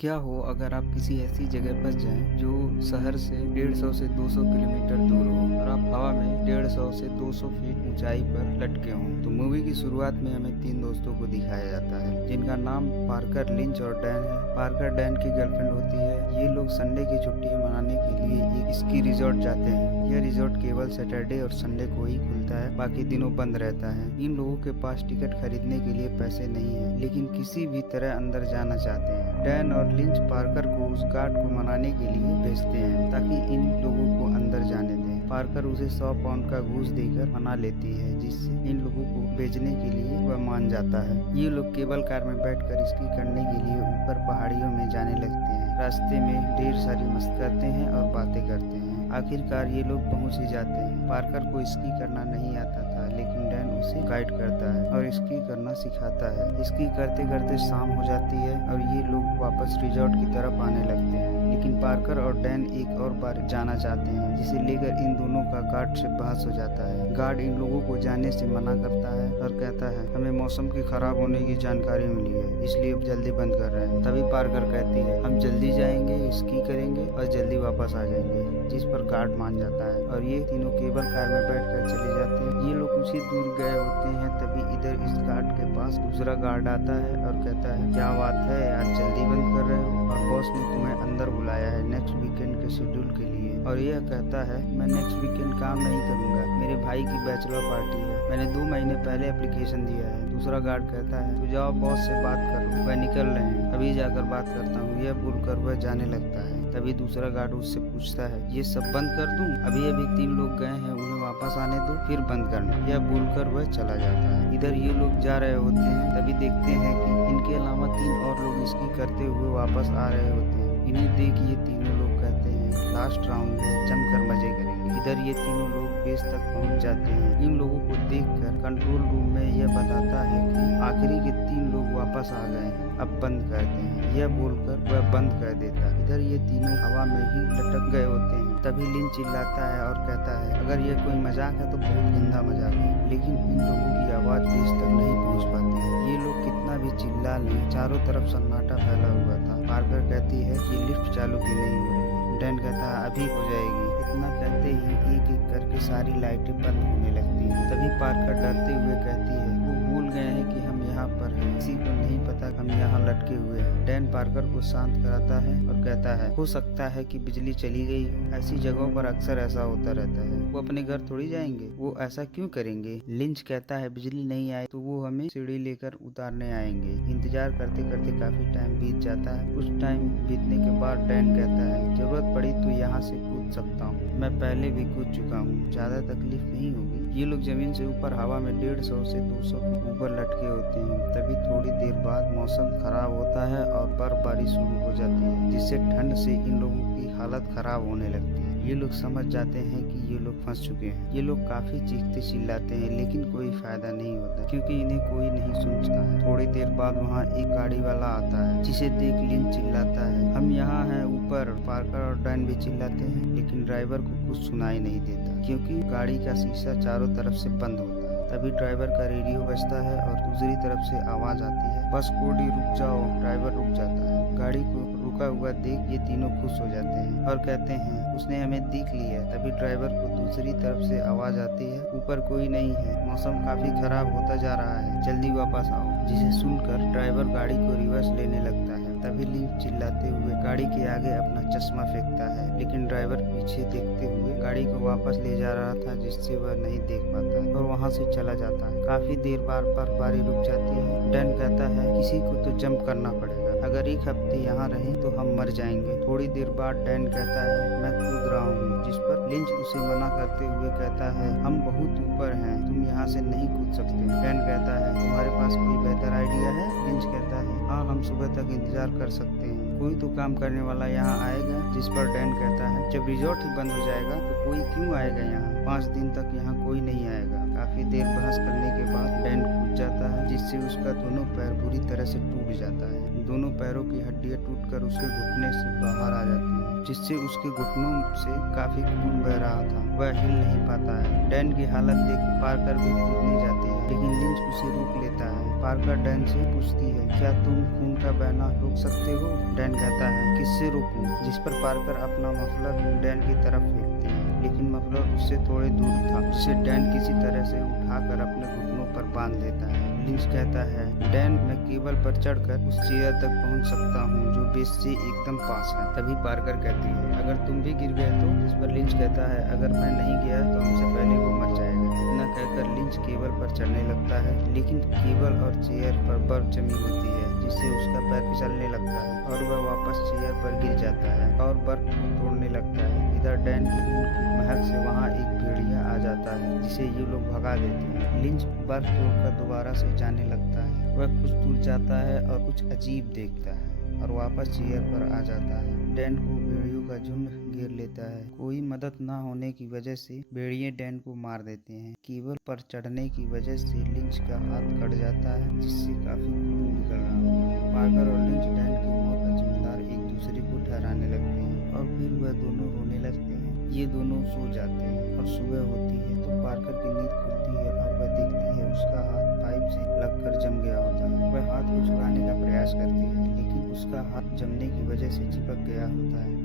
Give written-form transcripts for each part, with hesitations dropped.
क्या हो अगर आप किसी ऐसी जगह फंस जाएं जो शहर से 150 से 200 किलोमीटर दूर हो और आप हवा में 150 से 200 फीट ऊंचाई पर लटके हों। तो मूवी की शुरुआत में हमें तीन दोस्तों को दिखाया जाता है जिनका नाम पार्कर, लिंच और डैन है। पार्कर डैन की गर्लफ्रेंड होती है। ये लोग संडे की छुट्टियां मनाने के लिए एक स्की रिजॉर्ट जाते हैं। यह रिजॉर्ट केवल सैटरडे और संडे को ही खुलता है, बाकी दिनों बंद रहता है। इन लोगों के पास टिकट खरीदने के लिए पैसे नहीं है, लेकिन किसी भी तरह अंदर जाना चाहते हैं। डैन और लिंच पार्कर को उस गार्ड को मनाने के लिए भेजते हैं ताकि इन लोगों को अंदर जाने दें। पार्कर उसे 100 पाउंड का घूस देकर मना लेती है, जिससे इन लोगों को भेजने के लिए वह मान जाता है। ये लोग केबल कार में बैठकर स्की करने के लिए ऊपर पहाड़ियों में जाने लगते हैं। रास्ते में ढेर सारी मस्ती करते हैं और बातें करते हैं। आखिरकार ये लोग पहुंच ही जाते हैं। पार्कर को स्की करना नहीं आता था, लेकिन डैन उसे गाइड करता है और स्की करना सिखाता है। स्की करते करते शाम हो जाती है और ये लोग वापस रिजॉर्ट की तरफ आने लगते हैं, लेकिन पार्कर और डैन एक और बार जाना चाहते हैं, जिसे लेकर इन दोनों का गार्ड से बहस हो जाता है। गार्ड इन लोगों को जाने से मना करता है और कहता है, हमें मौसम के खराब होने की जानकारी मिली है, इसलिए जल्दी बंद कर रहे हैं। तभी पार्कर कहती है, हम जल्दी जाएंगे, स्की करेंगे और जल्दी वापस आ जाएंगे, जिस पर गार्ड मान जाता है और ये तीनों केबल कार में बैठकर चले जाते हैं। ये लोग कुछ ही दूर गए होते हैं, तभी इधर इस गार्ड के पास दूसरा गार्ड आता है और कहता है, क्या बात है, आज जल्दी बंद कर रहे हो और बॉस ने तुम्हें अंदर बुलाया है नेक्स्ट वीकेंड के शेड्यूल के लिए। और यह कहता है, मैं नेक्स्ट वीकेंड काम नहीं करूंगा, मेरे भाई की बैचलर पार्टी है, मैंने 2 महीने पहले एप्लीकेशन दिया है। दूसरा गार्ड कहता है, तो जाओ बॉस से बात करो, वह निकल रहे हैं, अभी जाकर बात करता हूँ। यह बोलकर वह जाने लगता है। तभी दूसरा गार्ड उससे पूछता है, ये सब बंद कर दूं? अभी अभी 3 लोग गए हैं, उन्हें वापस आने दो, फिर बंद करना। यह बोलकर वह चला जाता है। इधर ये लोग जा रहे होते हैं, तभी देखते हैं कि इनके अलावा 3 और लोग स्की करते हुए वापस आ रहे होते हैं। इन्हें देख ये तीनों लोग कहते हैं, लास्ट राउंड है, जमकर मजे करेंगे। इधर ये तीनों लोग बेस तक पहुंच जाते हैं। इन लोगों को देखकर कंट्रोल रूम में यह बताता है कि आखिरी के 3 लोग वापस आ गए हैं, अब बंद करते हैं। यह बोलकर वह बंद कर देता है। इधर ये तीनों हवा में ही लटक गए होते हैं। तभी लिंच चिल्लाता है और कहता है, अगर यह कोई मजाक है तो बहुत गंदा मजाक है, लेकिन इन लोगों की आवाज बेस तक नहीं पहुंच पाती है। ये लोग कितना भी चिल्ला लें, चारों तरफ सन्नाटा फैला हुआ था। पार्कर कहती है, ये लिफ्ट चालू क्यों नहीं हो रही? डैन कहता है, अभी हो जाएगी। इतना कहते ही एक एक करके सारी लाइटें बंद होने लगती हैं। तभी पार्कर डरते हुए कहती है, वो भूल गए हैं कि हम यहाँ पर हैं, किसी को नहीं पता हम यहाँ लटके हुए हैं। डैन पार्कर को शांत कराता है और कहता है, हो सकता है कि बिजली चली गई हो, ऐसी जगहों पर अक्सर ऐसा होता रहता है, वो अपने घर थोड़ी जाएंगे, वो ऐसा क्यों करेंगे? लिंच कहता है, बिजली नहीं आई तो वो हमें सीढ़ी लेकर उतारने आएंगे। इंतजार करते करते काफी टाइम बीत जाता है। कुछ टाइम बीतने के बाद डैन कहता है, जरूरत पड़ी तो यहाँ से कूद सकता हूँ, मैं पहले भी कूद चुका हूँ, ज्यादा तकलीफ नहीं होगी। ये लोग जमीन से ऊपर हवा में 150 से 200 फीट ऊपर लटके होते हैं। तभी थोड़ी देर बाद मौसम खराब होता है और बर्फबारी शुरू हो जाती है, जिससे ठंड से इन लोगों की हालत खराब होने लगती है। ये लोग समझ जाते हैं कि ये लोग फंस चुके हैं। ये लोग काफी चीखते चिल्लाते हैं, लेकिन कोई फायदा नहीं होता, क्योंकि इन्हें कोई नहीं सुनता है। थोड़ी देर बाद वहाँ एक गाड़ी वाला आता है, जिसे देख लिंच चिल्लाता है, हम यहाँ हैं ऊपर। पार्कर और डैन भी चिल्लाते हैं, लेकिन ड्राइवर को कुछ सुनाई नहीं देता, क्योंकि गाड़ी का शीशा चारों तरफ से बंद होता है। तभी ड्राइवर का रेडियो बजता है और दूसरी तरफ से आवाज आती है, बस कोडी रुक जाओ। ड्राइवर रुक जाता है। गाड़ी को रुका हुआ देख ये तीनों खुश हो जाते हैं और कहते हैं, उसने हमें देख लिया। तभी ड्राइवर को दूसरी तरफ से आवाज आती है, ऊपर कोई नहीं है, मौसम काफी खराब होता जा रहा है, जल्दी वापस आओ। जिसे सुनकर ड्राइवर गाड़ी को रिवर्स लेने लगता है। तभी लिंच चिल्लाते हुए गाड़ी के आगे अपना चश्मा फेंकता है, लेकिन ड्राइवर पीछे देखते हुए गाड़ी को वापस ले जा रहा था, जिससे वह नहीं देख पाता और वहां से चला जाता है। काफी देर बाद बर्फबारी रुक जाती है। डैन कहता है, किसी को तो जंप करना पड़ेगा, अगर 1 हफ्ते यहाँ रहें तो हम मर जाएंगे। थोड़ी देर बाद डैन कहता है, मैं कूद रहा हूँ, जिस पर लिंच उसे मना करते हुए कहता है, हम बहुत ऊपर हैं, तुम यहाँ से नहीं कूद सकते। डैन कहता है, तुम्हारे पास कोई बेहतर आइडिया है? लिंच कहता है, हाँ, हम सुबह तक इंतजार कर सकते हैं, कोई तो काम करने वाला यहाँ आएगा। जिस पर डैन कहता है, जब रिजॉर्ट ही बंद हो जाएगा तो कोई क्यों आएगा यहाँ? 5 दिन तक यहाँ कोई नहीं आएगा। काफी देर बहस करने के बाद डैन कूद जाता है, जिससे उसका दोनों पैर बुरी तरह से टूट जाता है। दोनों पैरों की हड्डियां टूटकर उसके घुटने से बाहर आ जाती हैं, जिससे उसके घुटनों से काफी खून बह रहा था। वह हिल नहीं पाता है। डैन की हालत देख पार्कर भी कूदने जाते हैं, लेकिन लिंच उसे रोक लेता है। पार्कर डैन से पूछती है, क्या तुम खून का बहना रोक सकते हो? डैन कहता है, किससे रोकूं? जिस पर पार्कर अपना मफलर डैन की तरफ फेंकती है, लेकिन मफलर उससे थोड़े दूर था, जिसे डैन किसी तरह से उठाकर अपने घुटनों पर बांध लेता है। लिंच कहता है, डैन, मैं केबल पर चढ़कर उस चेयर तक पहुंच सकता हूं जो बेस से एकदम पास है। तभी पार्कर कहती है, अगर तुम भी गिर गए तो? जिस पर लिंच कहता है, अगर मैं नहीं गया तो हमसे पहले वो मर जाएगा। इतना कहकर लिंच केबल पर चढ़ने लगता है, लेकिन केबल और चेयर पर बर्फ जमी होती है, जिससे उसका पैर फिसलने लगता है और वह वापस चेयर पर गिर जाता है और बर्फ को तोड़ने लगता है। इधर डैन की खून की महक से वहाँ एक भेड़िया आ जाता है, जिसे ये लोग भगा देते हैं। लिंच बर्फ तोड़कर दोबारा से जाने लगता है। वह कुछ दूर जाता है और कुछ अजीब देखता है और वापस चेयर पर आ जाता है। डैन को भेड़ियों का झुंड घेर लेता है। कोई मदद न होने की वजह से भेड़िए डैन को मार देते हैं। केबल पर चढ़ने की वजह से लिंच का हाथ कट जाता है, जिससे काफी खून निकल रहा होता है। पार्कर और लिंच डैन की मौत का जिम्मेदार एक दूसरे को ठहराने लगते हैं और फिर वह दोनों रोने लगते हैं। ये दोनों सो जाते हैं और सुबह होती है तो पार्कर की नींद खुलती है और वह देखती है उसका हाथ पाइप से लगकर जम गया होता है। वह हाथ को छुड़ाने का प्रयास करती है, लेकिन उसका हाथ जमने की वजह से चिपक गया होता है।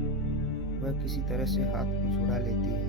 वह किसी तरह से हाथ को छुड़ा लेती है,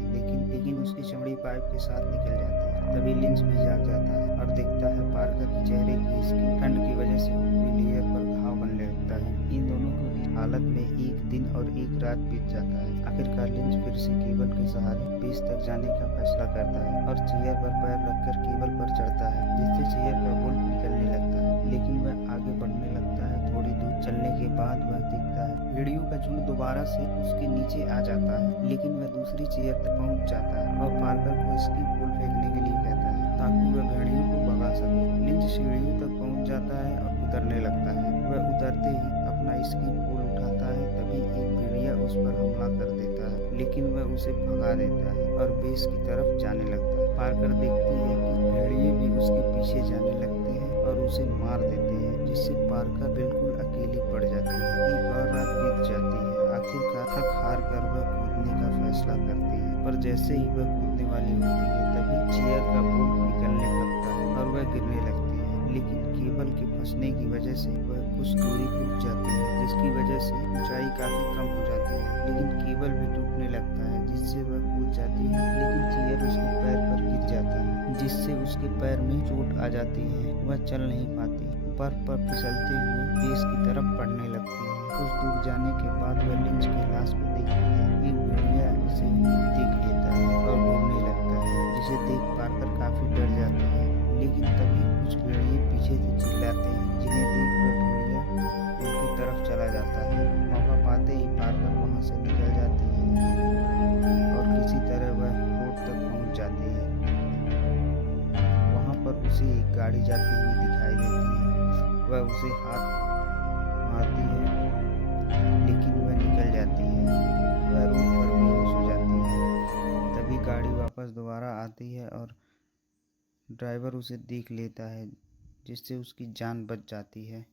लेकिन उसकी चमड़ी पाइप के साथ निकल जाती है। तभी लिंच भी जाग जाता है और देखता है पार्कर के चेहरे की स्किन ठंड की वजह से ऊपरी लेयर पर घाव बनने लगता है। इन दोनों को इस हालत में एक दिन और एक रात बीत जाता है। आखिरकार लिंच फिर से केबल के सहारे बेस तक जाने का फैसला करता है और चेयर पर पैर रखकर केबल पर चढ़ता है, जिससे चेयर का बोल्ट निकलने लगता है। लेकिन वह आगे बढ़ने लगता है। थोड़ी दूर चलने के बाद वह देखता है भेड़ियों का झुंड दोबारा से उसके नीचे आ जाता है, लेकिन वह दूसरी चेयर तक पहुंच जाता है और पार्कर को इसकी फूल फेंकने के लिए कहता है ताकि वह भेड़ियों को भगा सके। लिंच सीढ़ियों तक पहुंच जाता है और उतरने लगता है। वह उतरते ही अपना इसकी फूल उठाता है, तभी एक भेड़िया उस पर हमला कर देता है, लेकिन वह उसे भगा देता है और बेस की तरफ जाने लगता है। पार्कर देखती है कि भेड़िए भी उसके पीछे जाने लगते हैं और उसे मार देते हैं, जिससे पार्कर बिल्कुल अकेली पड़ जाती है। एक और रात बीत जाती है। आखिरकार थक हार कर वह कूदने का फैसला करती है, पर जैसे ही वह कूदने वाली होती है तभी चेयर का बोल्ट निकलने लगता है और वह गिरने लगती है। लेकिन केबल के फंसने की वजह से वह कुछ दूरी टूट जाती है, जिसकी वजह से ऊंचाई काफी कम हो जाती है। लेकिन केबल भी टूटने लगता है, जिससे वह कूद जाती है, लेकिन चेयर उसके पैर पर गिर जाता है, जिससे उसके पैर में चोट आ जाती है। वह चल नहीं पाती। बर्फ पर फिसलते हुए बेस की तरफ बढ़ने लगती है। कुछ दूर जाने के बाद वह लिंच की लाश को देखती है। एक भेड़िया इसे देख लेता है और घूरने लगता है, जिसे देख पार्कर काफी डर जाती है। लेकिन तभी कुछ भेड़िए पीछे से चिल्लाते हैं, जिन्हें देख वह भेड़िया उनकी तरफ चला जाता है। मौका पाते ही पार्कर वहां से निकल जाती है और किसी तरह वह रोड तक पहुंच जाती है। वहां पर उसे एक गाड़ी जाती हुई दिखाई देती है। वह उसे हाथ मारती है, लेकिन वह निकल जाती है। वह रोड पर बेहोश हो जाती है। तभी गाड़ी वापस दोबारा आती है और ड्राइवर उसे देख लेता है, जिससे उसकी जान बच जाती है।